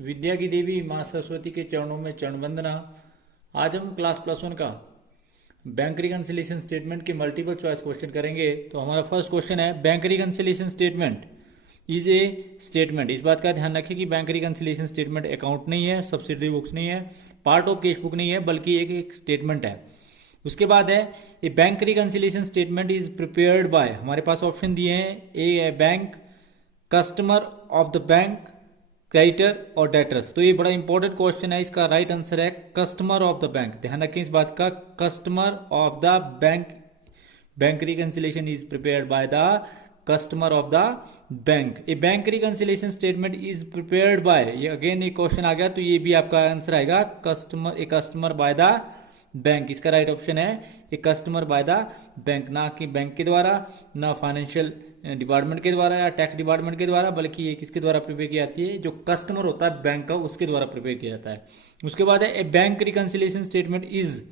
विद्या की देवी माँ सरस्वती के चरणों में चरण वंदना। आज हम क्लास +1 का बैंक रिकन्सिलिएशन स्टेटमेंट के मल्टीपल चॉइस क्वेश्चन करेंगे। तो हमारा फर्स्ट क्वेश्चन है, bank reconciliation statement is a statement. इस बात का ध्यान रखें कि बैंक रिकन्सिलिएशन स्टेटमेंट अकाउंट नहीं है, सब्सिडरी बुक्स नहीं है, पार्ट ऑफ कैश बुक नहीं है, बल्कि एक स्टेटमेंट है। उसके बाद है, a bank reconciliation statement is prepared by, हमारे पास ऑप्शन दिए हैं, a bank, customer of the bank, creditor और डेटर्स। तो ये बड़ा इंपॉर्टेंट क्वेश्चन है, इसका राइट आंसर है कस्टमर ऑफ द बैंक। ध्यान रखें इस बात का, customer of the bank, bank reconciliation is prepared by the customer of the bank. A bank reconciliation statement is prepared by, ये अगेन एक क्वेश्चन आ गया, तो ये भी आपका आंसर आएगा customer, a customer by the bank. इसका राइट ऑप्शन है a customer by the bank, ना कि बैंक के द्वारा, ना फाइनेंशियल डिपार्टमेंट के द्वारा या टैक्स डिपार्टमेंट के द्वारा, बल्कि ये किसके द्वारा प्रिपेयर की जाती है, जो कस्टमर होता है बैंक का, उसके द्वारा प्रिपेयर किया जाता है। उसके बाद है, a bank reconciliation statement is,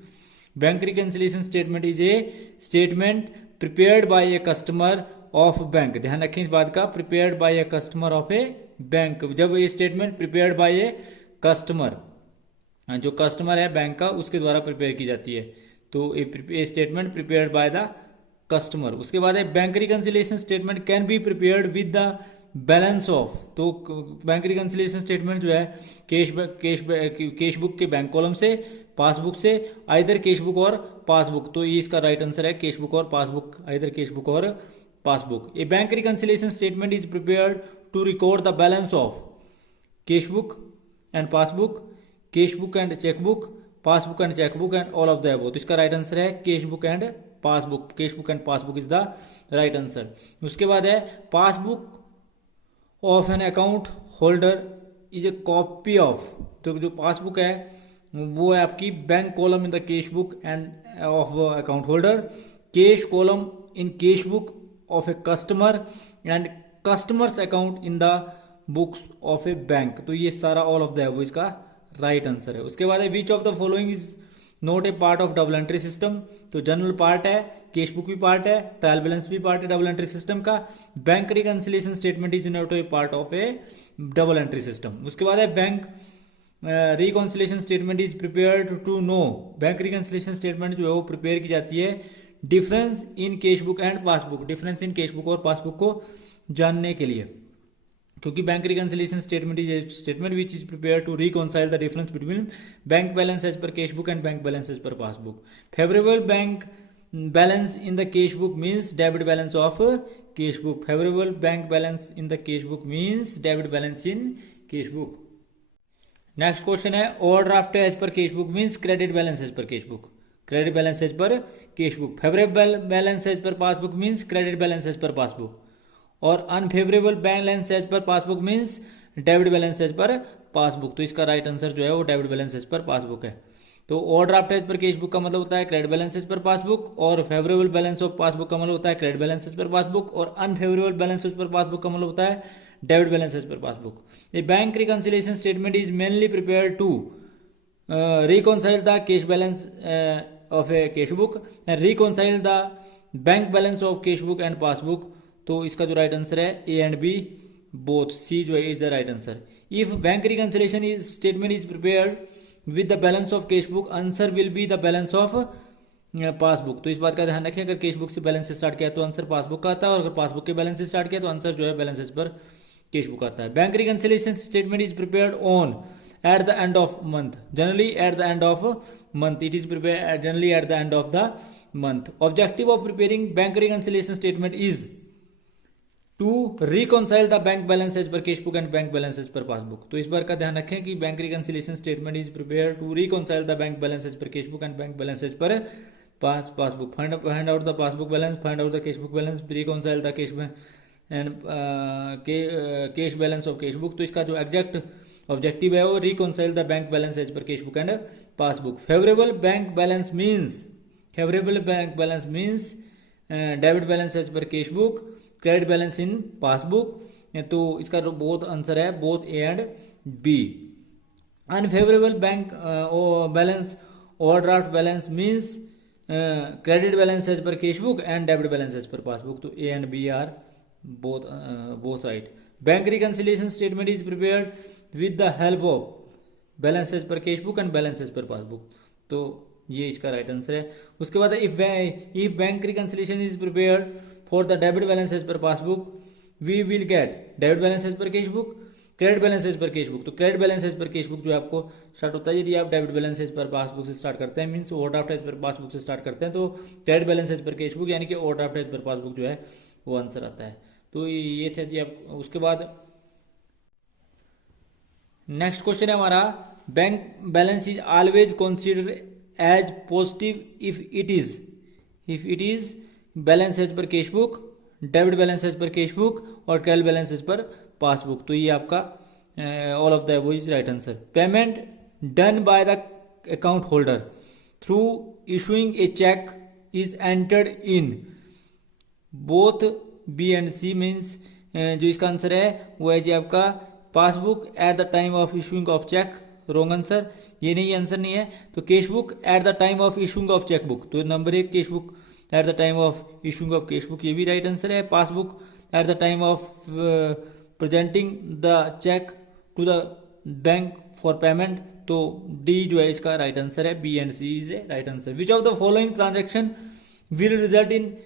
bank reconciliation statement is a statement prepared by a customer of bank. ध्यान रखें इस बात का, prepared by a customer of a bank. जब ये statement prepared by a customer, जो कस्टमर है बैंक का, उसके द्वारा प्रिपेयर की जाती है, तो a statement prepared by the customer. उसके बाद है, bank reconciliation statement can be prepared with the balance of. तो बैंक रिकन्सिलिएशन स्टेटमेंट जो है कैश बुक के बैंक कॉलम से, पासबुक से, आइदर कैश बुक और पासबुक। तो ये इसका राइट आंसर है कैश बुक और पासबुक, आइदर कैश बुक और passbook. A bank reconciliation statement is prepared to record the balance of cash book and passbook, cash book and chequebook, passbook and chequebook and all of the above. तो इसका right answer है cash book and passbook, cash book and passbook is the right answer. उसके बाद है, passbook of an account holder is a copy of. तो जो passbook है वो है आपकी bank column in the cash book end of account holder, cash column in cash book of a customer and customers account in the books of a bank. तो ये सारा all of the above इसका right answer है। उसके बाद है, which of the following is not a part of double entry system. तो journal part है, कैश बुक भी पार्ट है, ट्रायल बैलेंस भी पार्ट है डबल एंट्री सिस्टम का। Bank reconciliation statement is not a part of a double entry system. उसके बाद है, bank reconciliation statement is prepared to know, bank reconciliation statement जो है वो प्रिपेयर की जाती है difference in cash book and passbook, difference in cash book और पासबुक को जानने के लिए, क्योंकि bank reconciliation statement is a statement which is prepare to reconcile the difference between bank balance as per cash book and bank balance as per passbook. Favourable bank balance in the cash book means debit balance of cash book, favourable bank balance in the cash book means debit balance in cash book. Next question है, overdraft as per cash book means credit balance as per cash book, credit balance as per cash book. Favourable balance as per passbook means credit balance as per passbook, और unfavourable balance as per passbook means debit balance as per passbook. तो इसका right answer जो है वो debit balance as per passbook है। तो overdraft as per cash book का मतलब होता है credit balance as per passbook, और फेवरेबल बैलेंस ऑफ पासबुक का मतलब होता है credit balance as per passbook, और unfavourable balance as per passbook का मतलब होता है debit balance as per passbook. A bank reconciliation statement is mainly prepared to reconcile the cash balance of a cash book and reconcile the bank balance of cash book and passbook। तो इसका जो right answer है ए and B both, सी जो है is the right answer. If bank reconciliation is statement is prepared with the balance of cash book, answer will be the balance of passbook. तो इस बात का ध्यान रखें, अगर कैश बुक से बैलेंस स्टार्ट किया तो आंसर पासबुक का आता है, और अगर पासबुक के बैलेंस से स्टार्ट किया तो आंसर जो है बैलेंसेस पर कैश बुक आता है। Bank reconciliation statement is prepared on at the end of month, generally at the end of month, it is prepared generally at the end of the month। objective of preparing bank reconciliation statement is to reconcile the bank balance as per cash book and bank balance as per passbook। तो इस बार का ध्यान रखें कि bank reconciliation statement is prepared to reconcile the bank balance as per cash book and bank balance as per passbook। find out the passbook balance, find out the cash book balance, reconcile the cash and cash balance of cash book. तो इसका जो exact objective है वो reconcile the bank balance as per cash book and passbook. Favourable bank balance means, favourable bank balance means debit balance as per cash book, credit balance in passbook. तो इसका जो both answer है both A and B. Unfavourable bank balance overdraft balance means credit balance as per cash book and debit balance as per passbook. तो A and B are both right। Bank reconciliation statement is prepared with the help of balance as per cash book and balance as per passbook. तो ये इसका right answer है। उसके बाद if bank reconciliation is prepared for the debit balance as per passbook we will get debit balance as per cash book, credit balance as per cash book. तो credit balance as per cash book जो आपको start होता है, यदि आप debit balance as per passbook से start करते हैं, means overdraft as per passbook से स्टार्ट करते हैं, तो credit balance as per cash book यानी कि ओवरड्राफ्ट एज पर पासबुक जो है वो आंसर आता है। तो ये थे जी आप। उसके बाद नेक्स्ट क्वेश्चन है हमारा, bank balance is always consider as positive if it is balance as per cash book, debit balance as per cash book और credit balance as per passbook. तो ये आपका all of the above is right answer. Payment done by the account holder through issuing a cheque is entered in both B and C, means जो इसका आंसर है वो है जी आपका passbook at the time of issuing of cheque. Wrong answer, ये नहीं, आंसर नहीं है। तो cash book at the time of issuing of cheque book, तो number 1 cash book at the time of issuing of cash book, ये भी right answer है। Passbook at the time of presenting the cheque to the bank for payment, तो D जो है इसका right answer है। B and C is a right answer. Which of the following transaction will result in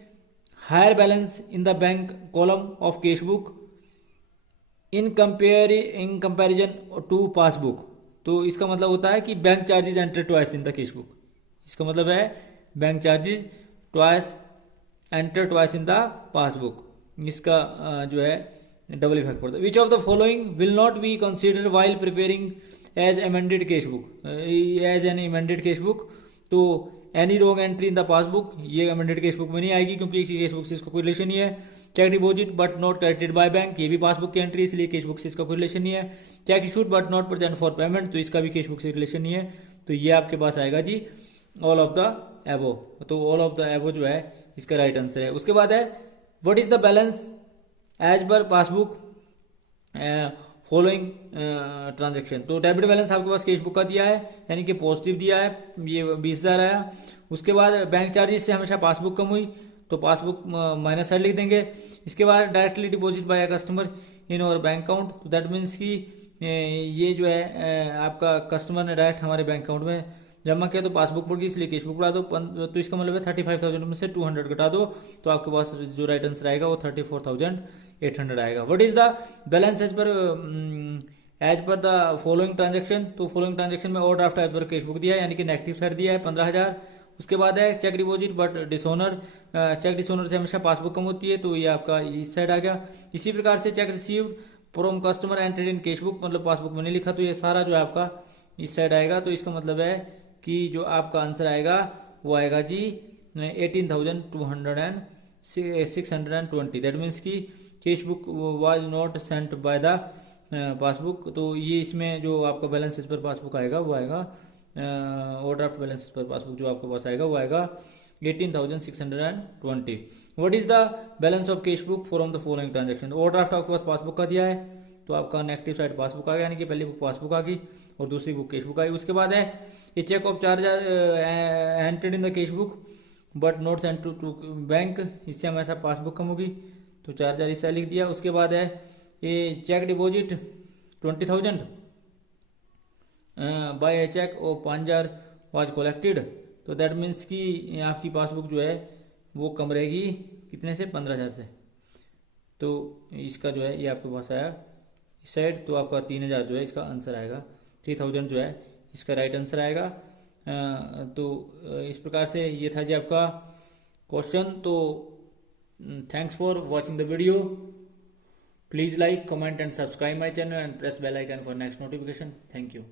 higher balance in the bank column of cash book in comparison to passbook. तो इसका मतलब होता है कि bank charges enter twice in the cash book, इसका मतलब है bank charges twice enter twice in the passbook, इसका जो है डबल इफेक्ट पड़ता है। Which of the following will not be consider while preparing as amended cash book, as an amended cash book. तो any wrong entry in the passbook, ये amended cash book में नहीं आएगी क्योंकि कैश बुक से इसका कोई रिलेशन नहीं है। Cheque deposit but not credited by bank, ये भी पासबुक की एंट्री, इसलिए कैश बुक से इसका कोई रिलेशन नहीं है। Check issued but not present for payment, तो इसका भी कैश बुक से रिलेशन नहीं है। तो ये आपके पास आएगा जी ऑल ऑफ द एबो। तो ऑल ऑफ द एबो जो है इसका राइट आंसर है। उसके बाद है what is the balance as per passbook following transaction. तो डेबिट बैलेंस आपके पास कैश बुक का दिया है यानी कि पॉजिटिव दिया है, ये 20,000 आया। उसके बाद बैंक चार्जेस से हमेशा पासबुक कम हुई तो पासबुक माइनस साइड लिख देंगे। इसके बाद directly deposit by customer in और बैंक अकाउंट, तो दैट मीन्स कि ये जो है आपका कस्टमर ने डायरेक्ट हमारे बैंक अकाउंट में जमा किया तो पासबुक पड़ गई, इसलिए कैश बुक बढ़ा दो। तो इसका मतलब है 35,000 में से 200 घटा दो, तो आपके पास जो राइट आंसर आएगा वो 34,800 आएगा। What is the balance as per the following transaction. तो फॉलोइंग ट्रांजेक्शन में overdraft as per cash book दिया है यानी कि नेगेटिव साइड दिया है 15,000। उसके बाद है cheque deposit but dishonour, cheque dishonour से हमेशा पासबुक कम होती है, तो ये आपका इस साइड आ गया। इसी प्रकार से check received from customer entered in cash book, मतलब पासबुक में नहीं लिखा, तो ये सारा जो है आपका इस साइड आएगा। तो इसका मतलब है कि जो आपका आंसर आएगा वो आएगा जी 18,620, दैट मीन्स कि cash book was not sent by the passbook. तो ये इसमें जो आपका बैलेंस पर पासबुक आएगा वो आएगा ओवरड्राफ्ट बैलेंस पर पासबुक जो आपके पास आएगा वो आएगा 18,620। What is the balance of cash book from the following transaction. Overdraft आपके पास पासबुक का दिया है तो आपका नेगेटिव साइड पासबुक आ गया यानी कि पहली बुक पासबुक आ गई और दूसरी बुक कैश बुक आई। उसके बाद है ये cheque of 4,000 entered in the cash book but not sent to bank, इससे हमेशा पासबुक कम होगी तो 4,000 इससे लिख दिया। उसके बाद है ये चेक डिपॉजिट 20,000 बाय चेक और 5,000 वाज कलेक्टेड, तो दैट मीन्स कि आपकी पासबुक जो है वो कम रहेगी कितने से 15,000 से। तो इसका जो है ये आपके पास आया इस साइड, तो आपका 3,000 जो है इसका आंसर आएगा, 3,000 जो है इसका राइट आंसर आएगा। तो इस प्रकार से ये था जी आपका क्वेश्चन। तो thanks for watching the video. Please like, comment and subscribe my channel and press bell icon for next notification. Thank you.